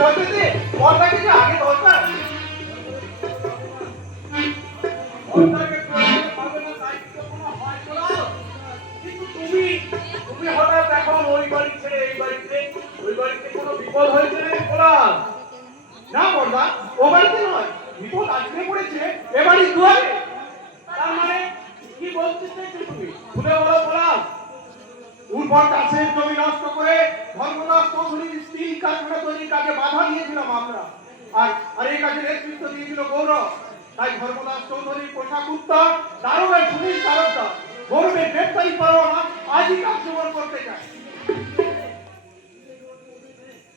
ধরতে বলটাকে যে আগে দরকার বলটাকে প্রয়োজনে পাবে না তাই কি কোনো হয় বলো? কিন্তু তুমি হঠাৎ এখন ওই বাড়ি ছেড়ে এই বাড়িতে ওই বাড়িতে কোনো বিপদ হয়েছে বলা না বলবা ও বাড়িতে নয় বিপদ আজকে পড়েছে এ বাড়ির দুয়ারে তার মানে কি বলছিস তুমি খুলে বলো বলা উর্বর চাষের জমি নষ্ট করে ধর্মদাস চৌধুরীর স্টিল কারখানা তৈরির কাজে বাধা দিয়েছিলাম আমরা আর এই কাজে নেতৃত্ব দিয়েছিল গৌরব তাই ধর্মদাস চৌধুরীর পোশাক উত্তর দারোগার সুনীল তারকদার গৌরবের গ্রেপ্তারি পরোয়ানা আজই কার্যকর করতে চায়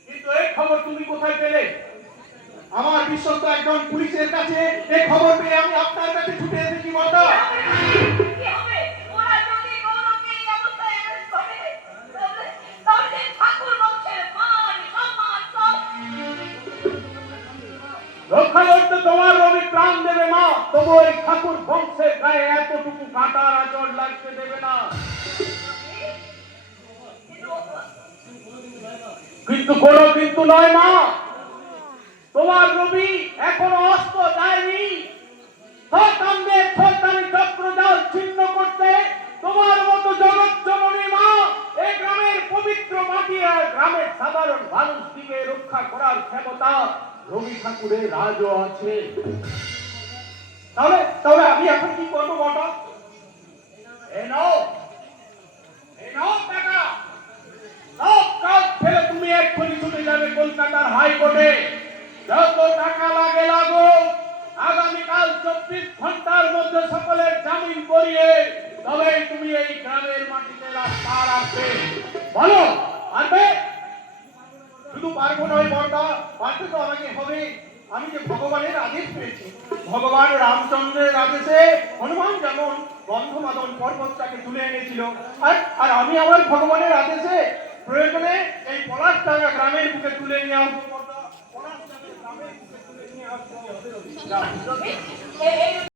কিন্তু এই খবর তুমি কোথায় পেলে আমার বিশ্বস্ত একজন পুলিশের কাছে এই খবর পেয়ে আমি আপনার কাছে ছুটে এসেছি বলতো রক্ষা করতে তোমার রবি প্রাণ দেবে মা তবু ওই ঠাকুর বংশের গায়ে এতটুকু কাঁটার আচর লাগতে দেবে না কিন্তু কোনো কিন্তু নয় মা তোমার রবি এখনো অস্ত যায়নি শয়তানদের শয়তানি চক্রজাল ছিন্ন করতে তোমার মতো জগৎ জননী মা এই গ্রামের পবিত্র মাটি আর গ্রামের সাধারণ মানুষকে রক্ষা করার ক্ষমতা রবি ঠাকুরের রাজও আছে তাহলে আমি এখন কি করবো বটা এই নাও টাকা সব কাজ ফেলে তুমি এক্ষুনি ছুটে যাবে কলকাতার হাইকোর্টে যত টাকা লাগে লাগুক আগামীকাল 24 ঘন্টার মধ্যে সকলের জামিন করিয়ে তবেই তুমি এই গ্রামের মাটিতে পা রাখবে বলো পারবে শুধু পারবো নয় বর্দা পারতে তো আমাকে হবে আমি যে ভগবানের আদেশ পেয়েছি ভগবান রামচন্দ্রের আদেশে হনুমান যেমন গন্ধমাদন পর্বতটাকে তুলে এনেছিল আর আমি আমার ভগবানের আদেশে প্রয়োজনে এই পলাশডাঙ্গা গ্রামের বুকে তুলে নিয়ে আসবো পলাশডাঙ্গা গ্রামের বুকে তুলে নিয়ে আসবো